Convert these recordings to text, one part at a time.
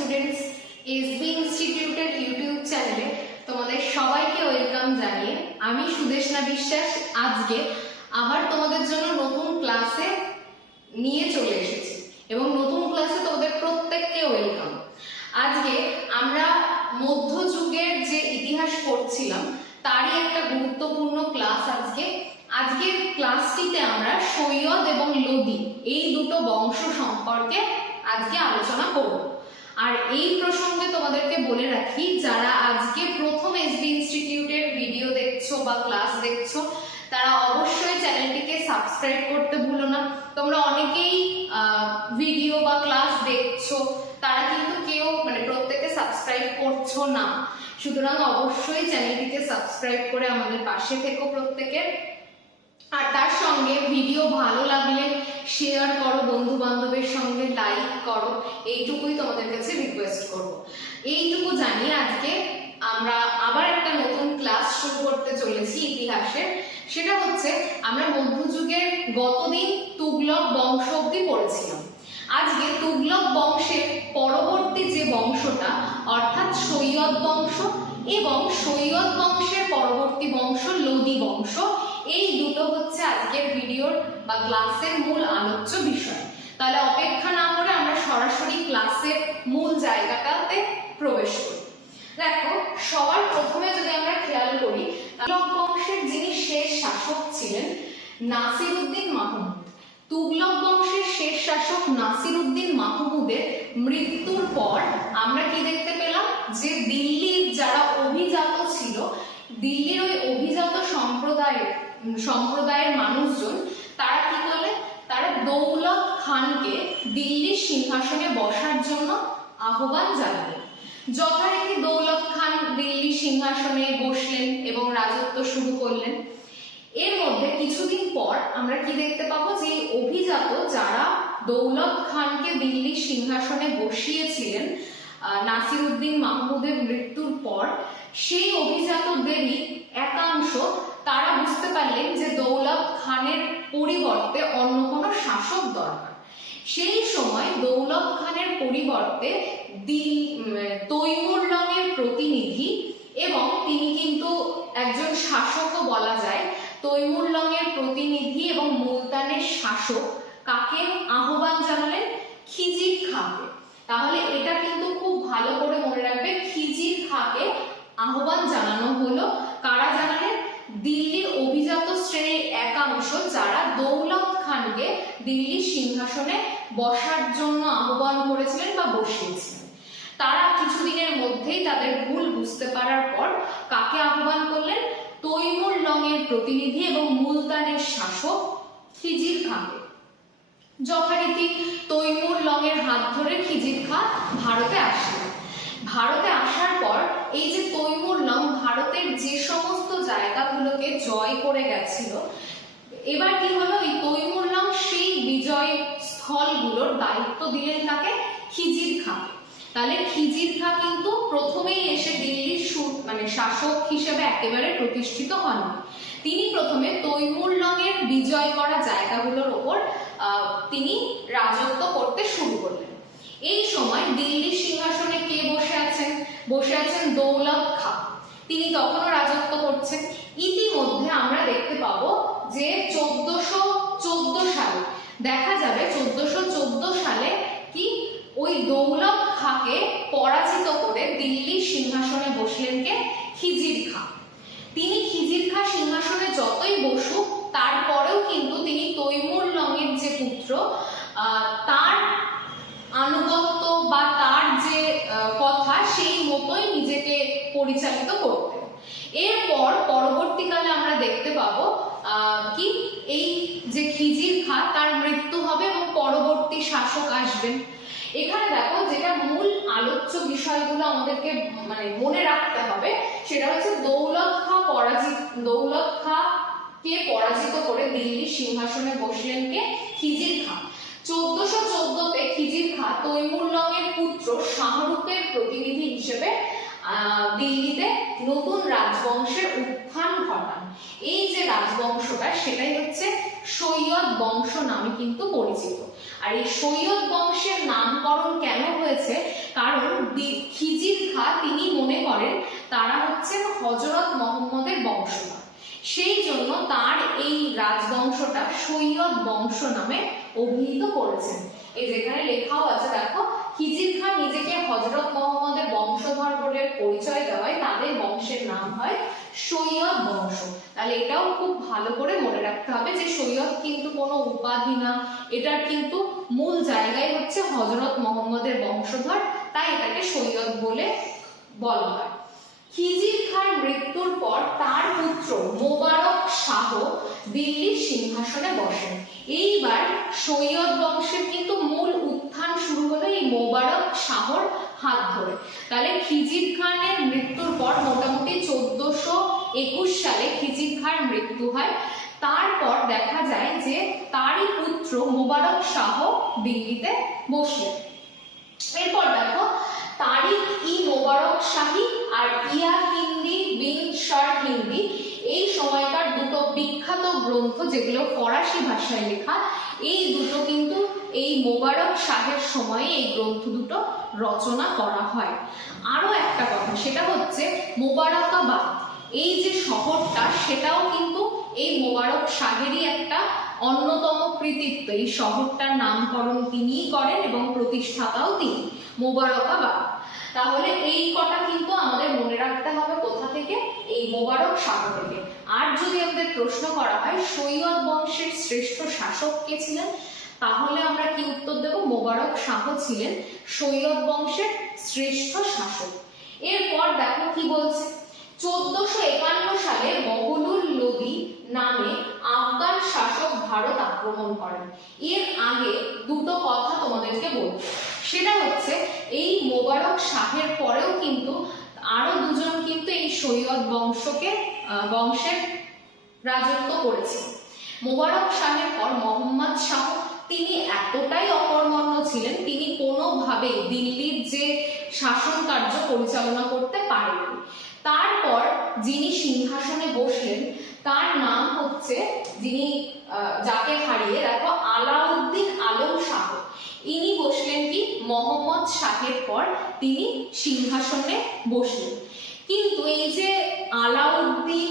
Students, SB ইনস্টিটিউটের YouTube চ্যানেলে তোমাদের সবাইকে ওয়েলকাম জানিয়ে আমি সুদেশনা বিশ্বাস আজকে আবার তোমাদের জন্য নতুন ক্লাসে নিয়ে চলে এসেছি এবং নতুন ক্লাসে তোমাদের প্রত্যেককে ওয়েলকাম। আজকে আমরা মধ্যযুগের যে ইতিহাস পড়ছিলাম তারই একটা গুরুত্বপূর্ণ ক্লাস আজকের ক্লাসটিতে আমরা সৈয়দ এবং লোদি এই দুটো বংশ সম্পর্কে আজকে আলোচনা করব। আর এই প্রসঙ্গে তোমাদেরকে বলে রাখি, যারা আজকে প্রথম এসবি ইনস্টিটিউটের ভিডিও দেখছো বা ক্লাস দেখছো তারা অবশ্যই চ্যানেলটিকে সাবস্ক্রাইব করতে ভুলো না। তোমরা অনেকেই ভিডিও বা ক্লাস দেখছো, তারা কিন্তু কেউ প্রত্যেকে সাবস্ক্রাইব করছো না। সুতরাং অবশ্যই চ্যানেলটিকে সাবস্ক্রাইব করে আমাদের পাশে থেকো প্রত্যেকের। আর তার সঙ্গে ভিডিও ভালো লাগলে শেয়ার করো, বন্ধু বান্ধবের সঙ্গে লাইক করো, এইটুকুই তোমাদের কাছে রিকোয়েস্ট করব। এইটুকু জানিয়ে আজকে আমরা আবার একটা নতুন ক্লাস শুরু করতে চলেছি ইতিহাসের। সেটা হচ্ছে আমরা মধ্যযুগের গতদিন তুগলক বংশ অব্দি পড়েছিলাম। আজকে তুগলক বংশের পরবর্তী যে বংশটা অর্থাৎ সৈয়দ বংশ এবং সৈয়দ বংশের পরবর্তী বংশ লোদি বংশ, এই দুটো হচ্ছে আজকের ভিডিওর বা ক্লাসের মূল আলোচ্য বিষয়। তাহলে অপেক্ষা না করে আমরা সরাসরি ক্লাসের মূল জায়গাটাতে প্রবেশ করি। দেখো, সবার প্রথমে যদি আমরা খেয়াল করি, তুগলক বংশের যিনি শেষ শাসক ছিলেন নাসিরউদ্দিন মাহমুদ। তুগলক বংশের শেষ শাসক নাসিরউদ্দিন মাহমুদের মৃত্যুর পর আমরা কি দেখতে পেলাম, যে দিল্লির যারা অভিজাত ছিল, দিল্লির ওই অভিজাত সম্প্রদায়ের মানুষজন তারা কি করলেন, তারা দৌলত খানকে দিল্লির সিংহাসনে বসার জন্য আহ্বান জানালেন। যথারীতি দৌলত খান দিল্লির সিংহাসনে বসলেন এবং রাজত্ব শুরু করলেন। এর মধ্যে কিছুদিন পর আমরা কি দেখতে পাবো, যে অভিজাত যারা দৌলত খানকে দিল্লির সিংহাসনে বসিয়েছিলেন নাসিরউদ্দিন মাহমুদের মৃত্যুর পর, সেই অভিজাতদেরই একাংশ তারা বুঝতে পারলেন যে দৌলত খানের পরিবর্তে অন্য কোনো শাসক দরকার। সেই সময় দৌলত খানের পরিবর্তে তৈমুরলংয়ের প্রতিনিধি, এবং তিনি কিন্তু একজন শাসকও বলা যায়, তৈমুরলংয়ের প্রতিনিধি এবং মুলতানের শাসক কাকে আহ্বান জানালেন, খিজির খাঁকে। তাহলে এটা কিন্তু খুব ভালো করে মনে রাখবে, খিজির খাঁকে আহ্বান জানানো হলো। কারা জানালেন? দিল্লির অভিজাত শ্রেণীর একাংশ যারা দৌলত খানকে দিল্লির সিংহাসনে বসার জন্য আহ্বান করেছিলেন বা বসিয়েছিলেন। তারা কিছুদিনের মধ্যেই তাদের ভুল বুঝতে পারার পর কাকে আহ্বান করলেন? তৈমুরলংয়ের প্রতিনিধি এবং মুলতানের শাসক খিজির খাঁকে। যথারীতি তৈমুরলংয়ের হাত ধরে খিজির খাঁ ভারতে আসলেন। ভারতে আসার পর এই যে তৈমুরলং ভারতের যে সমস্ত জায়গাগুলোকে জয় করে গেছিল, এবার কি হলো, এই তৈমুরলং সেই বিজয় স্থলগুলোর দায়িত্ব দিলেন তাকে, খিজির খাঁকে। তাহলে খিজির খাঁ কিন্তু প্রথমেই এসে দিল্লির শাসক হিসেবে একেবারে প্রতিষ্ঠিত হননি। তিনি প্রথমে তৈমুরলংয়ের বিজয় করা জায়গাগুলোর ওপর তিনি রাজত্ব করতে শুরু করলেন। এই সময় দিল্লির সিংহাসনে কে বসে আছেন? বসে আছেন দৌলত খাঁ। তিনি তখনও রাজত্ব করছেন। ইতিমধ্যে আমরা দেখতে পাবো যে 1414 সালে দেখা যাবে, 1414 সালে কি ওই দৌলত খাঁকে পরাজিত করে দিল্লির সিংহাসনে বসলেন কে? খিজির খাঁ। তিনি খিজির খাঁ সিংহাসনে যতই বসুক, তারপরেও কিন্তু তিনি তৈমুরলংয়ের যে পুত্র তার আনুগত্য বা তার যে কথা সেই মতোই নিজেকে পরিচালিত করতেন। এরপর পরবর্তীকালে আমরা দেখতে পাবো কি এই যে খিজির খাঁ তার মৃত্যু হবে এবং পরবর্তী শাসক আসবেন। এখানে দেখো, যেটা মূল আলোচ্য বিষয়গুলো আমাদেরকে মনে রাখতে হবে, সেটা হচ্ছে দৌলত খাঁকে পরাজিত করে দিল্লির সিংহাসনে বসলেন কে? খিজির খাঁ। 1414-তে খিজির খাঁ তৈমুরলংয়ের পুত্র শাহরুখের প্রতিনিধি হিসেবে দিল্লিতে নতুন রাজবংশের উত্থান ঘটান। এই যে রাজবংশটা সেটাই হচ্ছে সৈয়দ বংশ নামে কিন্তু পরিচিত। আর এই সৈয়দ বংশের নামকরণ কেন হয়েছে? কারণ তার এই রাজবংশটা সৈয়দ বংশ নামে অভিহিত করেছেন। এই যেখানে লেখাও আছে দেখো, খিজির খান নিজেকে হযরত মুহাম্মদের বংশধর বলে পরিচয় দেওয়ায় তাদের বংশের নাম হয় সৈয়দ বংশ। তাহলে এটাও খুব ভালো করে মনে রাখতে হবে যে সৈয়দ কিন্তু কোনো উপাধি না, এটার কিন্তু মূল জায়গায় হচ্ছে হযরত মুহাম্মদের বংশধর, তাই এটাকে সৈয়দ বলে বলা হয়। খিজির খান মৃত্যুর পর তার পুত্র মোবারক শাহ দিল্লির সিংহাসনে বসেন। এইবার সৈয়দ বংশের কিন্তু মূল উত্থান শুরু হলো এই মোবারক শাহর হাত ধরে। তাহলে খিজির খানের মৃত্যুর পর মোটামুটি 1421 সালে খিজির খান মৃত্যু হয়। তারপর দেখা যায় যে তারই পুত্র মোবারক শাহ দিল্লিতে বসলেন। এরপর দেখো তারিক ই মোবারক শাহী আর ইয়া হিন্দি বিন শার হিন্দি, এই সময়কার দুটো বিখ্যাত গ্রন্থ যেগুলো ফরাসি ভাষায় লেখা, এই দুটো কিন্তু এই মোবারক শাহের সময়ে এই গ্রন্থ দুটো রচনা করা হয়। আরো একটা কথা, সেটা হচ্ছে মোবারকাবাদ, এই যে শহরটা সেটাও কিন্তু এই মোবারক শাহেরই একটা অন্যতম কৃতিত্ব। এই শহরটার নামকরণ তিনিই করেন এবং প্রতিষ্ঠাতাও তিনি, মোবারকাবাদ। তাহলে এই কটা কিন্তু আমাদের মনে রাখতে হবে কোথা থেকে, এই মোবারক শাহ থেকে। আর যদি আমাদের প্রশ্ন করা হয় সৈয়দ বংশের শ্রেষ্ঠ শাসক কে ছিলেন, তাহলে আমরা কি উত্তর দেব, মোবারক শাহ ছিলেন সৈয়দ বংশের শ্রেষ্ঠ শাসক। এরপর দেখো কি বলছে, 1451 সালে বহলুল লোদি নামে আফগান শাসক ভারত আক্রমণ করেন। এর আগে দুটো কথা তোমাদেরকে বলবো, সেটা হচ্ছে এই মোবারক শাহের পরেও কিন্তু আরো দুজন কিন্তু এই সৈয়দ বংশের রাজত্ব করেছে। মোবারক শাহের পর মোহাম্মদ শাহ, তিনি এতটাই অকর্মণ্য ছিলেন, তিনি কোনোভাবে দিল্লির যে শাসন কার্য পরিচালনা করতে পারেননি। তারপর যিনি সিংহাসনে বসলেন তার নাম হচ্ছে, যিনি যাকে হারিয়ে দেখো আলাউদ্দিন আলম শাহ, ইনি বসলেন কি মোহাম্মদ শাহের পর তিনি সিংহাসনে বসলেন। কিন্তু এই যে আলাউদ্দিন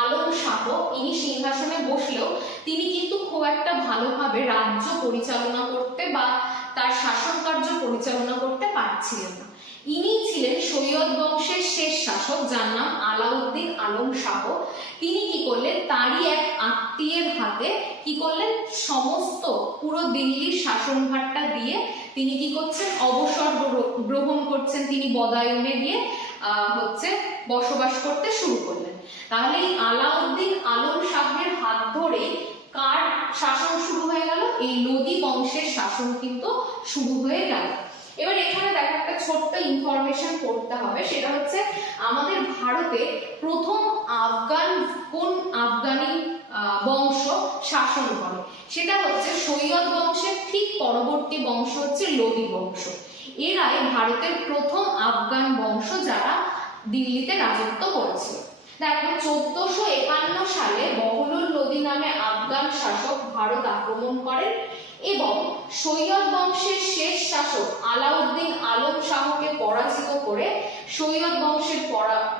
আলম শাহ ইনি সিংহাসনে বসলেও তিনি কিন্তু খুব একটা ভালোভাবে রাজ্য পরিচালনা করতে বা তার শাসন কার্য পরিচালনা করতে পারছিলেন না। ইনি ছিলেন সৈয়দ বংশের শেষ শাসক, যার নাম আলাউদ্দিন আলম শাহ। তিনি কি করলেন, তারই এক আত্মীয়ের হাতে কি করলেন, সমস্ত পুরো দিল্লির শাসনভারটা দিয়ে তিনি কি করছেন, অবসর গ্রহণ করছেন। তিনি বদায়নে গিয়ে হচ্ছে বসবাস করতে শুরু করলেন। তাহলে এই আলাউদ্দিন আলম শাহের হাত ধরে কার শাসন শুরু হয়ে গেল, এই লোদি বংশের শাসন কিন্তু শুরু হয়ে গেল। এবার এখানে দেখো একটা ছোট্ট ইনফরমেশন পড়তে হবে, সেটা হচ্ছে আমাদের ভারতে প্রথম কোন আফগানি বংশ শাসন করে, সেটা হচ্ছে সৈয়দ বংশের ঠিক পরবর্তী বংশ হচ্ছে লোদি বংশ। এরাই ভারতের প্রথম আফগান বংশ যারা দিল্লিতে রাজত্ব করেছিল। দেখো 1451 সালে বহলুল লোদি নামে আফগান শাসক ভারত আক্রমণ করেন এবং সৈয়দ বংশের শেষ শাসক আলাউদ্দিন আলম শাহকে পরাজিত করে সৈয়দ বংশের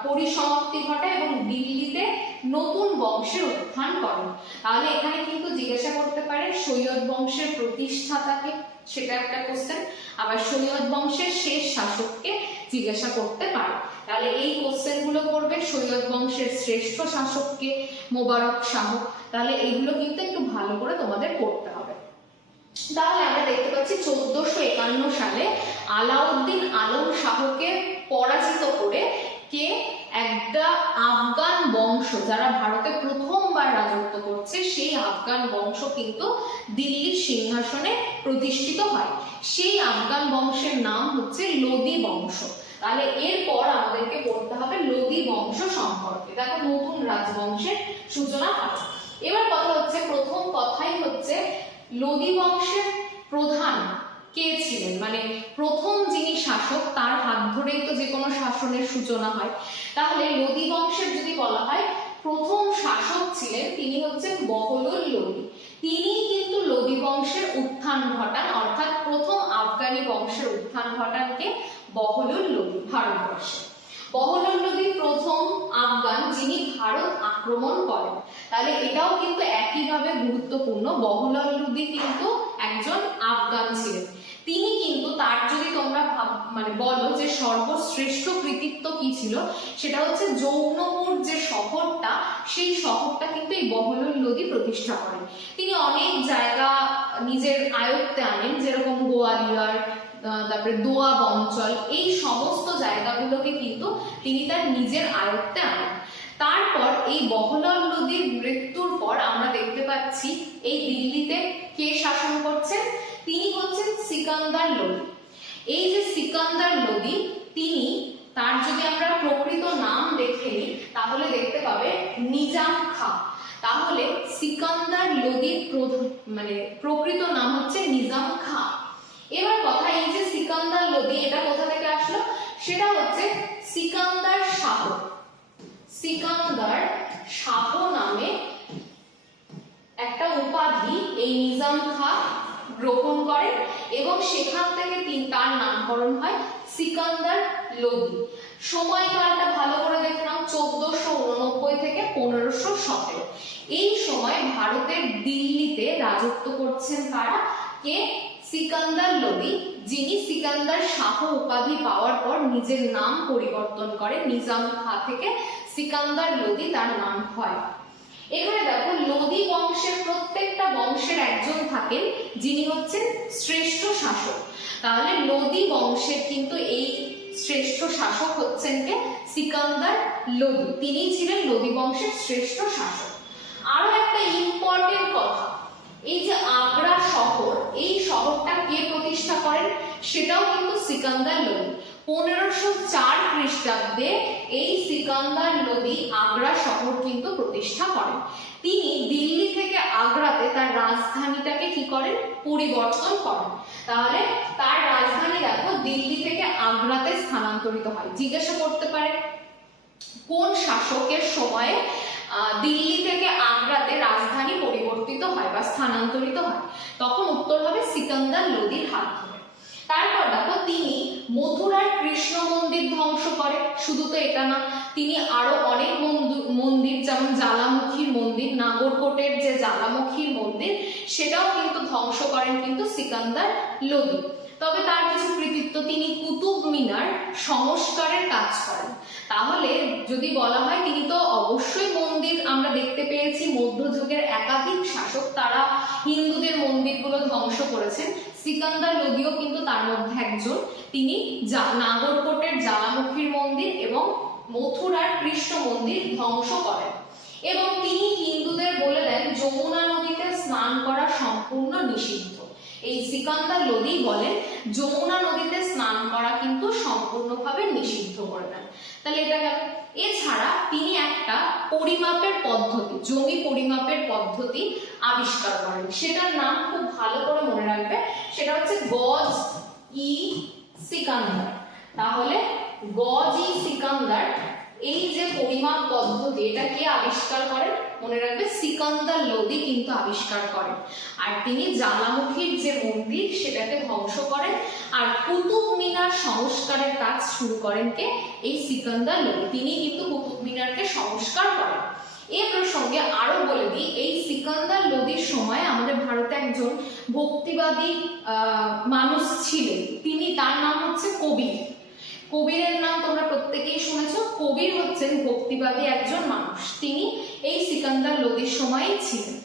পরিসমাপ্তি ঘটায় এবং দিল্লিতে নতুন বংশের উত্থান করেন। তাহলে এখানে কিন্তু জিজ্ঞাসা করতে পারে সৈয়দ বংশের প্রতিষ্ঠাতাকে, সেটা একটা কোশ্চেন, আবার সৈয়দ বংশের শেষ শাসককে জিজ্ঞাসা করতে পারে। তাহলে এই কোশ্চেন গুলো করবে, সৈয়দ বংশের শ্রেষ্ঠ শাসককে মোবারক শাহ। তাহলে এগুলো কিন্তু একটু ভালো করে তোমাদের পড়তে হবে। তাহলে আমরা দেখতে পাচ্ছি 1451 সালে আলাউদ্দিন আলম শাহকে পরাজিত করে কে, একটা আফগান বংশ যারা ভারতে প্রথমবার রাজত্ব করছে, সেই আফগান বংশ কিন্তু দিল্লির সিংহাসনে প্রতিষ্ঠিত হয়। সেই আফগান বংশের নাম হচ্ছে লোদি বংশ। তাহলে এরপর আমাদেরকে পড়তে হবে লোদি বংশ সম্পর্কে। দেখো নতুন রাজবংশের সূচনা হয়। এবার কথা হচ্ছে, প্রথম কথাই হচ্ছে লোদি বংশের প্রধান কে ছিলেন, মানে প্রথম যিনি শাসক তার হাত ধরেই তো যে কোনো শাসনের সূচনা হয়। তাহলে লোদি বংশের যদি বলা হয় প্রথম শাসক ছিলেন, তিনি হচ্ছেন বহলুল লোদি। তিনি কিন্তু লোদি বংশের উত্থান ঘটান, অর্থাৎ প্রথম আফগানি বংশের উত্থান ঘটানকে বহলুল লোদি ভারতবর্ষে। বহলল লোদি প্রথম আফগান যিনি ভারত আক্রমণ করেন। তাহলে এটাও কিন্তু একইভাবে গুরুত্বপূর্ণ, বহলল লোদি কিন্তু একজন আফগান ছিলেন। তিনি কিন্তু তার যদি তোমরা বলো যে সর্বশ্রেষ্ঠ কৃতিত্ব কি ছিল, সেটা হচ্ছে জৌনপুর যে শহরটা, সেই শহরটা কিন্তু এই বহলল লোদি প্রতিষ্ঠা করেন। তিনি অনেক জায়গা নিজের আয়ত্তে আনেন, যেরকম গোয়ালিয়র, তারপরে দোয়াব অঞ্চল, এই সমস্ত জায়গাগুলোকে কিন্তু তিনি তার নিজের আয়ত্তে আনেন। তারপর এই বহলল লোদির মৃত্যুর পর আমরা দেখতে পাচ্ছি এই দিল্লিতে কে শাসন করছেন, তিনি হচ্ছেন সিকান্দার লোদি। এই যে সিকান্দার লোদি, তিনি তার যদি আমরা প্রকৃত নাম দেখে নিই তাহলে দেখতে পাবে নিজাম খাঁ। তাহলে সিকান্দার লোদির প্রকৃত নাম হচ্ছে নিজাম খাঁ। এবার কথা, এই যে সিকান্দার লোদি, এটা কোথা থেকে আসলো, সেটা হচ্ছে সিকান্দার শাহ। সিকান্দার শাহ নামে একটা উপাধি এই নিজাম খাঁ গ্রহণ করেন এবং সেখান থেকে তার নামকরণ হয় সিকান্দার লোদি। সময়কালটা ভালো করে দেখে নাও, 1489 থেকে 1517। এই সময় ভারতের দিল্লিতে রাজত্ব করছেন কারা, কে, সিকান্দার লোদি, যিনি সিকান্দার শাহ উপাধি পাওয়ার পর নিজের নাম পরিবর্তন করে, নিজাম খাঁ থেকে সিকান্দার লোদি তার নাম হয়। এখানে দেখো, লোদি বংশের প্রত্যেকটা বংশের একজন থাকেন যিনি হচ্ছেন শ্রেষ্ঠ শাসক। তাহলে লোদি বংশের কিন্তু এই শ্রেষ্ঠ শাসক হচ্ছেন কে, সিকান্দার লোদি। তিনি ছিলেন লোদি বংশের শ্রেষ্ঠ শাসক। আরো একটা ইম্পর্টেন্ট কথা, এই যে আগ্রা শহর, এই শহরটা কে প্রতিষ্ঠা করেন, সেটাও কিন্তু সিকান্দার লোদি। 1504 খ্রিস্টাব্দে এই সিকান্দার লোদি আগ্রা শহর কিন্তু প্রতিষ্ঠা করেন। তিনি দিল্লি থেকে আগ্রাতে তার রাজধানীটাকে কি করেন, পরিবর্তন করেন। তাহলে তার রাজধানী দেখো দিল্লি থেকে আগ্রাতে স্থানান্তরিত হয়। জিজ্ঞাসা করতে পারে কোন শাসকের সময়ে দিল্লি থেকে আগ্রাতে রাজধানী পরিবর্তিত হয় বা স্থানান্তরিত হয়, তখন উত্তর হবে সিকান্দার লোদির হাত ধরে। তারপর দেখো, তিনি মথুরার কৃষ্ণ মন্দির ধ্বংস করে। শুধু তো এটা না, তিনি আরো অনেক মন্দির, যেমন জ্বালামুখীর মন্দির, নাগরকোটের যে জ্বালামুখীর মন্দির, সেটাও কিন্তু ধ্বংস করেন কিন্তু সিকান্দার লোদি। তবে তার কিছু কৃতিত্ব, তিনি কুতুব মিনার সংস্কারের কাজ করেন। তাহলে যদি বলা হয়, তিনি তো অবশ্যই মন্দির আমরা দেখতে পেয়েছি, মধ্যযুগের একাধিক শাসক তারা হিন্দুদের মন্দিরগুলো ধ্বংস করেছেন, সিকান্দার লোদিও কিন্তু তার মধ্যে একজন। তিনি নাগরকোটের জ্বালামুখীর মন্দির এবং মথুরার কৃষ্ণ মন্দির ধ্বংস করেন এবং তিনি হিন্দুদের বলে দেন যমুনা নদীতে স্নান করা সম্পূর্ণ নিষিদ্ধ। এই সিকান্দার লোদি বলেন যমুনা নদীতে স্নান করা কিন্তু সম্পূর্ণভাবে নিষিদ্ধ করে দেন। তাহলে এটা গেল। এছাড়া তিনি একটা পরিমাপের পদ্ধতি, জমি পরিমাপের পদ্ধতি আবিষ্কার করেন। সেটার নাম খুব ভালো করে মনে রাখবে, সেটা হচ্ছে গজ ই সিকান্দার। তাহলে গজ ই সিকান্দার, এই যে পরিমাপ পদ্ধতি, এটা কে আবিষ্কার করেন, মনে রাখবে সিকান্দার লোদি কিন্তু আবিষ্কার করেন। আর তিনি জ্বালামুখীর যে মন্দির সেটাকে ধ্বংস করেন আর কুতুব মিনার সংস্কারের কাজ শুরু করেন কে, এই সিকান্দার লোদি। তিনি কিন্তু কুতুব মিনারকে সংস্কার করেন। এই প্রসঙ্গে আরো বলে দিই, এই সিকান্দার লোদির সময় আমাদের ভারতে একজন ভক্তিবাদী মানুষ ছিলেন, তিনি, তার নাম হচ্ছে কবির। কবিরের নাম তোমরা প্রত্যেকেই শুনেছো। কবির হচ্ছেন ভক্তিবাদী একজন মানুষ, তিনি এই সিকান্দার লোদির সময়ে ছিলেন।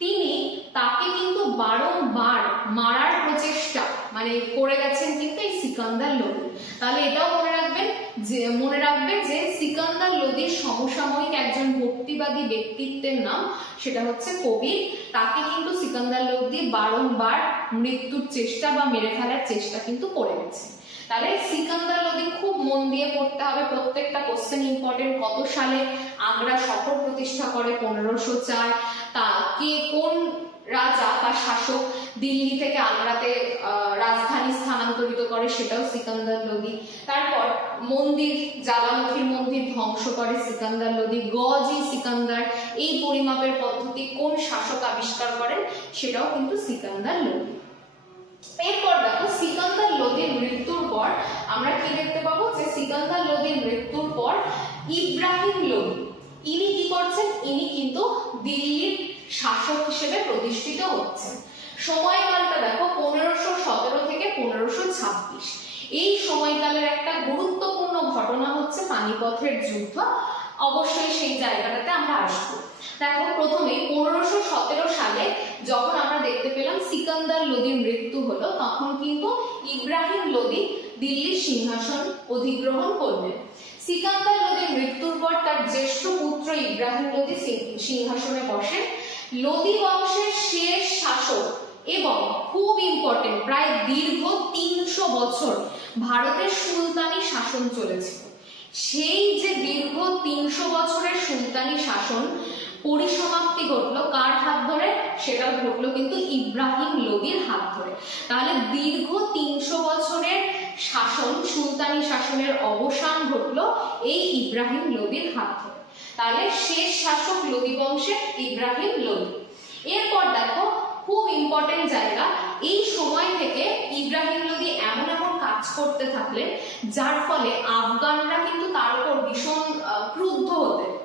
তিনি তাকে কিন্তু বারংবার মারার প্রচেষ্টা করে গেছেন কিন্তু এই সিকান্দার লোদি। তাহলে এটাও মনে রাখবে যে সিকান্দার লোদির সমসাময়িক একজন ভক্তিবাদী ব্যক্তিত্বের নাম, সেটা হচ্ছে কবির। তাকে কিন্তু সিকান্দার লোদি বারংবার মৃত্যুর চেষ্টা বা মেরে ফেলার চেষ্টা কিন্তু করে গেছে। তাহলে সিকান্দার লোদি খুব মন দিয়ে পড়তে হবে, প্রত্যেকটা কোশ্চেন ইম্পর্টেন্ট। কত সালে আগ্রা শহর প্রতিষ্ঠা করে, 1504। তা কে, কোন রাজা বা শাসক দিল্লি থেকে আগ্রাতে রাজধানী স্থানান্তরিত করে, সেটাও সিকান্দার লোদি। তারপর মন্দির, জ্বালামুখীর মন্দির ধ্বংস করে সিকান্দার লোদি। গজ ই সিকান্দার, এই পরিমাপের পদ্ধতি কোন শাসক আবিষ্কার করেন, সেটাও কিন্তু সিকান্দার লোদি। এরপর দেখো, সিকান্দার লোদির মৃত্যুর পর আমরা কি দেখতে পাবো, যে সিকান্দার লোদির মৃত্যুর ইব্রাহিম লোদি। ইনি কি করছেন? ইনি কিন্তু দিল্লির শাসক হিসেবে প্রতিষ্ঠিত হচ্ছেন। সময়কালটা দেখো 1517 থেকে 1526। এই সময়কালের একটা গুরুত্বপূর্ণ ঘটনা হচ্ছে পানিপথের যুদ্ধ। অবশ্যই সেই জায়গাটাতে আমরা আসবো। দেখো প্রথমে 1517 সালে যখন আমরা দেখতে পেলাম সিকান্দার লোদির মৃত্যু হলো, তখন কিন্তু ইব্রাহিম লোদি দিল্লির সিংহাসন অধিগ্রহণ করলেন। সিকান্দার লোদির মৃত্যুর পর তার জ্যেষ্ঠ পুত্র ইব্রাহিম লোদি সিংহাসনে বসেন। লোদি বংশের শেষ শাসক এবং খুব ইম্পর্টেন্ট, প্রায় দীর্ঘ 300 বছর ভারতের সুলতানি শাসন চলেছিল। সেই যে দীর্ঘ 300 বছরের সুলতানি শাসন পরিসমাপ্তি ঘটলো কার হাত ধরে? সেটা ঘটলো কিন্তু ইব্রাহিম লোদির হাত ধরে। তাহলে দীর্ঘ 300 বছরের শাসন, সুলতানি শাসনের অবসান ঘটলো এই ইব্রাহিম লোদির হাত ধরে। তাহলে শেষ শাসক লোদি বংশের ইব্রাহিম লোদি। এরপর দেখো খুব ইম্পর্টেন্ট জায়গা, এই সময় থেকে ইব্রাহিম লোদি এমন এমন কাজ করতে থাকলেন যার ফলে আফগানরা কিন্তু তার উপর ভীষণ ক্রুদ্ধ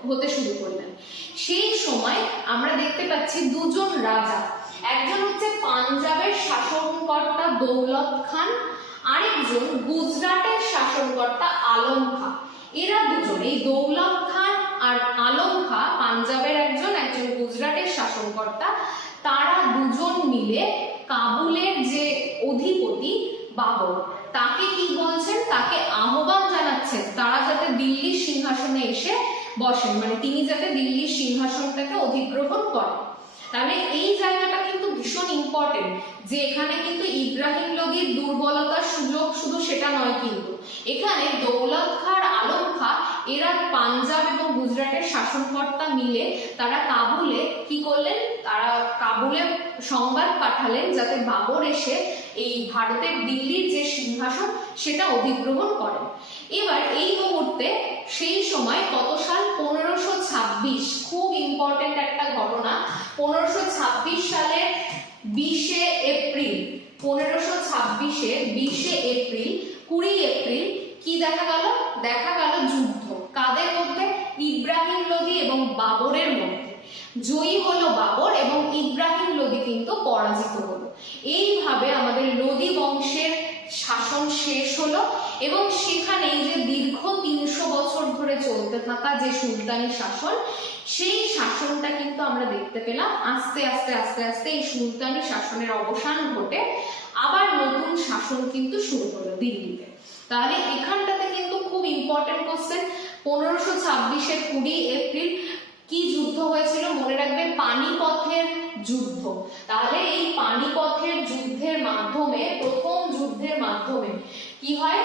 হতে শুরু করলেন। সেই সময় আমরা দেখতে পাচ্ছি দুজন রাজা, একজন হচ্ছে পাঞ্জাবের শাসনকর্তা দৌলত খান, আরেকজন গুজরাটের শাসনকর্তা আলম খাঁ। এরা দুজন, এই দৌলত খান আর আলম খাঁ, পাঞ্জাবের একজন, একজন গুজরাটের শাসনকর্তা, তারা দুজন মিলে কাবুলের যে অধিপতি বাবর তাকে কি বলছেন? তাকে আহ্বান জানাচ্ছেন তারা যাতে দিল্লির সিংহাসনে এসে বসেন, মানে তিনি যাতে দিল্লির সিংহাসনটাকে অধিগ্রহণ করেন। তাহলে এই জায়গাটা কিন্তু ভীষণ ইম্পর্টেন্ট, যে এখানে কিন্তু ইব্রাহিম লোদির দুর্বলতার সুযোগ শুধু সেটা নয়, কিন্তু এখানে দৌলত খাঁ আর আলম খাঁ এরা পাঞ্জাব এবং গুজরাটের শাসনকর্তা মিলে তারা কাবুলে কি করলেন? তারা কাবুলে সংবাদ পাঠালেন যাতে বাবর এসে এই ভারতের দিল্লির যে সিংহাসন সেটা অধিগ্রহণ করেন। এবার এই মুহূর্তে সেই সময় কত সাল? 1526। খুব ইম্পর্টেন্ট একটা ঘটনা। 1526 সালের 20 এপ্রিল, 1526-এ 20 এপ্রিল, 20 এপ্রিল কি দেখা গেল? দেখা গেল যুদ্ধ। কাদের মধ্যে? ইব্রাহিম লোদি এবং বাবরের মধ্যে। জয়ী হলো বাবর এবং ইব্রাহিম লোদি কিন্তু পরাজিত হলো। এইভাবে আমাদের লোদি বংশের শাসন শেষ হলো এবং সেখানে যে দীর্ঘ 300 বছর ধরে চলতে থাকা যে সুলতানি শাসন, সেই শাসনটা কিন্তু আমরা দেখতে পেলাম আস্তে আস্তে আস্তে আস্তে এই সুলতানি শাসনের অবসান ঘটে আবার নতুন শাসন কিন্তু শুরু হলো দিল্লিতে। তাহলে এখানটাতে কিন্তু খুব ইম্পর্টেন্ট কোশ্চেন, 1526-এর 20 এপ্রিল কি যুদ্ধ হয়েছিল? মনে রাখবে, পানিপথের যুদ্ধ। তাহলে এই পানিপথের যুদ্ধের মাধ্যমে, প্রথম যুদ্ধের মাধ্যমে কি হয়?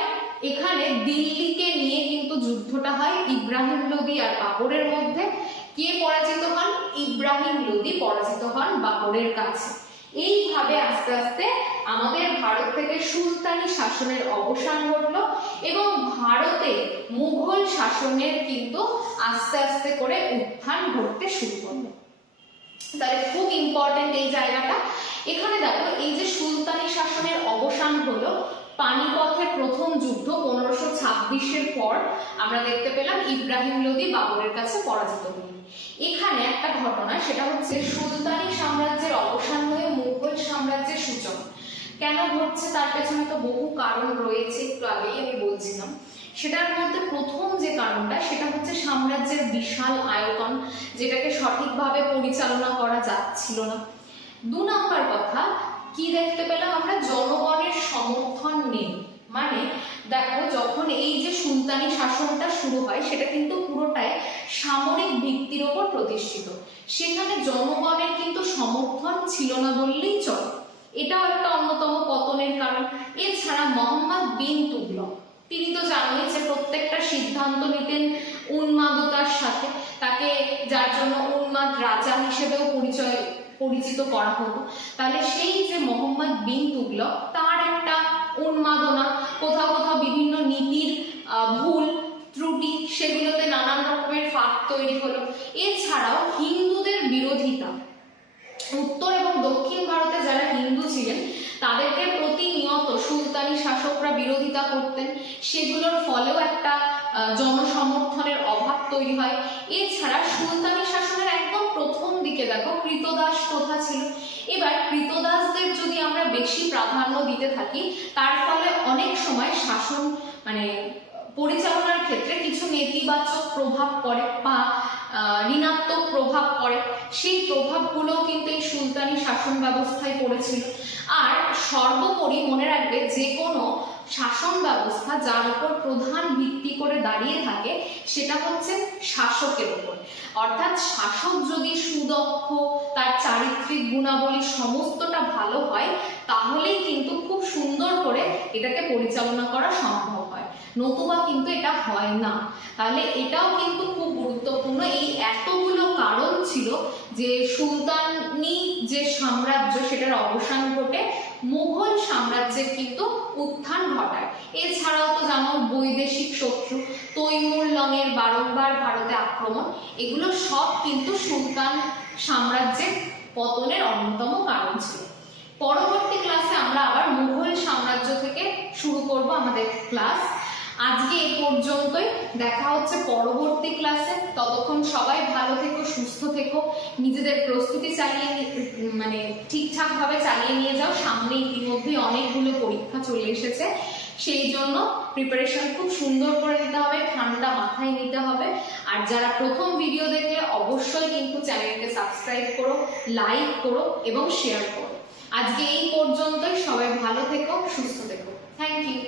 এখানে দিল্লিকে নিয়ে কিন্তু যুদ্ধটা হয় ইব্রাহিম লোদি আর বাবরের মধ্যে। কে পরাজিত হন? ইব্রাহিম লোদি পরাজিত হন বাবরের কাছে। এইভাবে আস্তে আস্তে আমাদের ভারত থেকে সুলতানি শাসনের অবসান ঘটলো এবং ভারতে মুঘল শাসনের কিন্তু আস্তে আস্তে করে উত্থান ঘটতে শুরু করলো। তাহলে খুব ইম্পর্টেন্ট এই জায়গাটা। এখানে দেখো এই যে সুলতানি শাসনের অবসান হলো, পানিপথের প্রথম যুদ্ধ 1526-এর পর আমরা দেখতে পেলাম ইব্রাহিম লোদি বাবরের কাছে পরাজিত হলেন। এখানে একটা ঘটনা, সেটা হচ্ছে সুলতানি সাম্রাজ্যের অবসান হয়ে মুঘল সাম্রাজ্যের সূচনা। কেন ঘটছে তার পেছনে তো বহু কারণ রয়েছে, একটু আগেই আমি বলছিলাম। সেটার মধ্যে প্রথম যে কারণটা সেটা হচ্ছে সাম্রাজ্যের বিশাল আয়তন, যেটাকে সঠিকভাবে পরিচালনা করা যাচ্ছিল না। 2 নম্বর কথা কি দেখতে পেলাম আমরা? জনগণের সমর্থন নেই। মানে দেখো, যখন এই যে সুলতানি শাসনটা শুরু হয় সেটা কিন্তু পুরোটাই সামরিক ভিত্তির উপর প্রতিষ্ঠিত, সেখানে জনগণের কিন্তু সমর্থন ছিল না বললেই চলে। এটাও একটা অন্যতম পতনের কারণ। এছাড়া মোহাম্মদ বিন তুগলক, তিনি তো জানেন যে প্রত্যেকটা সিদ্ধান্ত নিতেন উন্মাদতার সাথে, তাকে যার জন্য উন্মাদ রাজা হিসেবেও পরিচিত করা হতো। তাহলে সেই যে মোহাম্মদ বিন তুগলক, তার একটা উন্মাদনা, কোথাও কোথাও বিভিন্ন নীতির ভুল ত্রুটি, সেগুলোতে নানান রকমের ফাঁক তৈরি হলো। এছাড়াও হিন্দুদের বিরোধিতা, উত্তর এবং দক্ষিণ ভারতে যারা হিন্দু ছিলেন তাদেরকে প্রতিনিয়ত সুলতানি শাসকরা বিরোধিতা করতেন। করতেন, সেগুলোর ফলেও একটা জনসমর্থনের অভাব তৈরি হয়। এছাড়া সুলতানি শাসনের একদম প্রথম দিকে দেখো কৃতদাস প্রথা ছিল। এবার কৃতদাসদের যদি আমরা বেশি প্রাধান্য দিতে থাকি, তার ফলে অনেক সময় শাসন মানে পরিচালনার ক্ষেত্রে কিছু নেতিবাচক প্রভাব পড়ে বা ঋণাত্মক প্রভাব পড়ে। সেই প্রভাবগুলো কিন্তু এই সুলতানি শাসন ব্যবস্থায় পড়েছিল। আর সর্বোপরি মনে রাখবে, যে কোনো শাসন ব্যবস্থা যার উপর প্রধান ভিত্তি করে দাঁড়িয়ে থাকে সেটা হচ্ছে শাসকের উপর। অর্থাৎ শাসক যদি সুদক্ষ, তার চারিত্রিক গুণাবলী সমস্তটা ভালো হয়, তাহলেই কিন্তু খুব সুন্দর করে এটাকে পরিচালনা করা সম্ভব হয়, নতুবা কিন্তু এটা হয় না। তাহলে এটাও কিন্তু খুব গুরুত্বপূর্ণ। এই এতগুলো কারণ ছিল যে সুলতানি যে সাম্রাজ্য সেটার অবসান ঘটে মুঘল সাম্রাজ্যের কিন্তু উত্থান ঘটায়। এছাড়াও তো জানো বৈদেশিক শত্রু, তৈমুরলঙের বারংবার ভারতে আক্রমণ, এগুলো সব কিন্তু সুলতান সাম্রাজ্যের পতনের অন্যতম কারণ ছিল। পরবর্তী ক্লাসে আমরা আবার মুঘল সাম্রাজ্য থেকে শুরু করব আমাদের ক্লাস। আজকে এই পর্যন্তই, দেখা হচ্ছে পরবর্তী ক্লাসে। ততক্ষণ সবাই ভালো থেকো, সুস্থ থেকো, নিজেদের প্রস্তুতি ঠিকঠাক ভাবে চালিয়ে নিয়ে যাও। সামনে ইতিমধ্যে অনেকগুলো পরীক্ষা চলে এসেছে, সেই জন্য প্রিপারেশন খুব সুন্দর করে নিতে হবে, ঠান্ডা মাথায় নিতে হবে। আর যারা প্রথম ভিডিও দেখলে অবশ্যই কিন্তু চ্যানেলকে সাবস্ক্রাইব করো, লাইক করো এবং শেয়ার করো। আজকে এই পর্যন্তই, সবাই ভালো থেকো, সুস্থ থেকো। Thank you.